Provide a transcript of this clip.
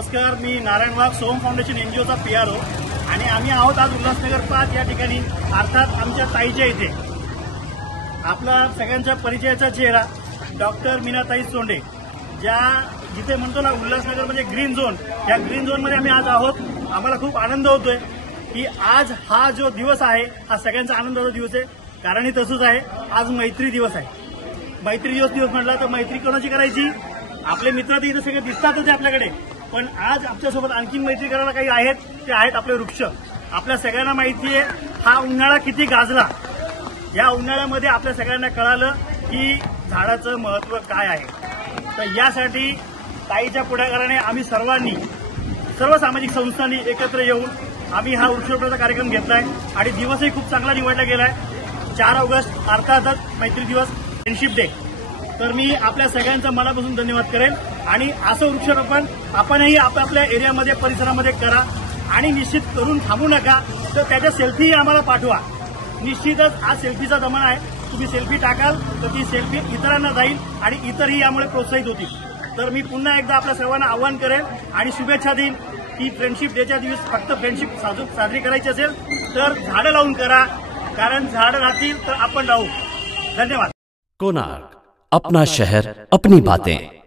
नमस्कार, मी नारायण वाघ, सोम foundation एनजीओचा PRO आणि आम्ही आहोत आज उल्हासनगर 5 या ठिकाणी, अर्थात आमच्या ताईच्या इथे. आपला सगळ्यांच्या परिचयाचा चेहरा डॉक्टर मीनाताई सोंडे, ज्या जिथे म्हणतो ना उल्हासनगर म्हणजे ग्रीन झोन, या ग्रीन झोनमध्ये आम्ही आज आहोत. आम्हाला खूप आनंद होतोय की आज हा जो दिवस आहे हा सगळ्यांचा आनंदाचा दिवस आहे. कारण हे तसंच आहे, आज मैत्री दिवस आहे. मैत्री दिवस म्हटला तर मैत्री कोणाची करायची? आपले मित्र तर इथे सगळे दिसतातच आपल्याकडे, पण आज आमच्यासोबत आणखी मैत्री करायला काही आहेत. ते आहेत आपले वृक्ष. आपल्या सगळ्यांना माहिती आहे हा उन्हाळा किती गाजला. या उन्हाळ्यामध्ये आपल्या सगळ्यांना कळालं की झाडाचं महत्त्व काय आहे. तर यासाठी ताईच्या पुढाकाराने आम्ही सर्व सामाजिक संस्थांनी एकत्र येऊन आम्ही हा वृक्षारोपणाचा कार्यक्रम घेतलाय आणि दिवसही खूप चांगला निवडला गेलाय. 4 ऑगस्ट अर्थातच मैत्री दिवस, फ्रेंडशिप डे. तर मी आपल्या सगळ्यांचा मनापासून धन्यवाद करेन आणि असं वृक्षारोपण आपणही आपापल्या एरियामध्ये परिसरामध्ये करा आणि निश्चित करून थांबू नका. तर त्याच्या सेल्फी आम्हाला पाठवा. निश्चितच आज सेल्फीचा जमाना आहे. तुम्ही सेल्फी टाकाल तर ती सेल्फी इतरांना जाईल आणि इतरही यामुळे प्रोत्साहित होतील. तर मी पुन्हा एकदा आपल्या सर्वांना आवाहन करेन आणि शुभेच्छा देईन की फ्रेंडशिप डेच्या दिवस फक्त फ्रेंडशिप साजरी करायची असेल तर झाडं लावून करा, कारण झाडं राहतील तर आपण राहू. धन्यवाद. कोणार्क, अपना शहर, अपनी बातें.